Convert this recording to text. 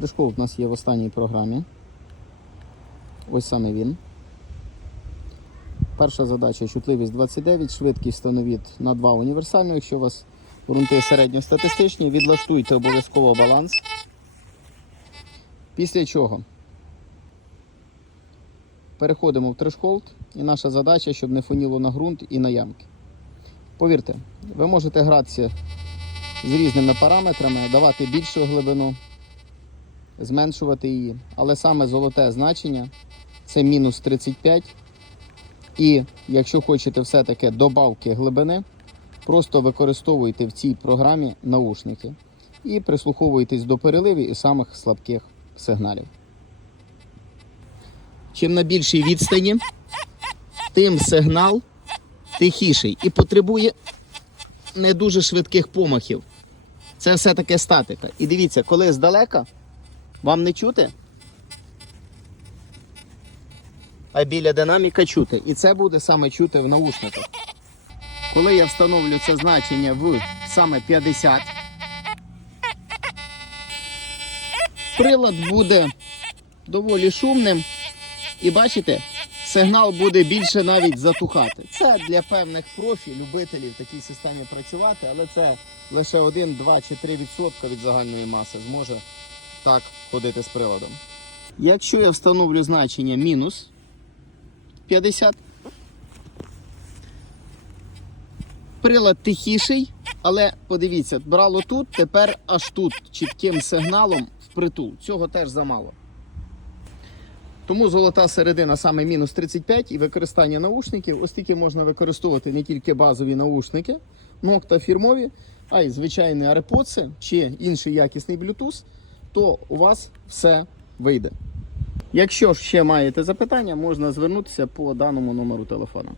Тришков у нас є в останній програмі. Ось саме він. Перша задача чутливість 29, швидкість встановіть на 2 універсально. Якщо у вас ґрунти середньостатистичні, відлаштуйте обов'язково баланс. Після чого переходимо в трешхолд, і наша задача, щоб не фоніло на ґрунт і на ямки. Повірте, ви можете гратися з різними параметрами, давати більшу глибину, зменшувати її. Але саме золоте значення це мінус 35. І якщо хочете все-таки добавки глибини, просто використовуйте в цій програмі наушники і прислуховуйтесь до переливів і самих слабких сигналів. Чим на більшій відстані, тим сигнал тихіший і потребує не дуже швидких помахів. Це все таки статика. І дивіться, коли здалека, вам не чути, а біля динаміка чути. І це буде саме чути в наушниках. Коли я встановлю це значення в саме 50, прилад буде доволі шумним. І бачите, сигнал буде більше навіть затухати. Це для певних профі, любителів в такій системі працювати, але це лише 1, 2 чи 3 відсотка від загальної маси зможе так ходити з приладом. Якщо я встановлю значення мінус 50, прилад тихіший, але подивіться, брало тут, тепер аж тут чітким сигналом впритул. Цього теж замало. Тому золота середина саме мінус 35 і використання наушників. Ось тільки можна використовувати не тільки базові наушники, нокта фірмові, а й звичайні AirPods чи інший якісний Bluetooth, то у вас все вийде. Якщо ще маєте запитання, можна звернутися по даному номеру телефону.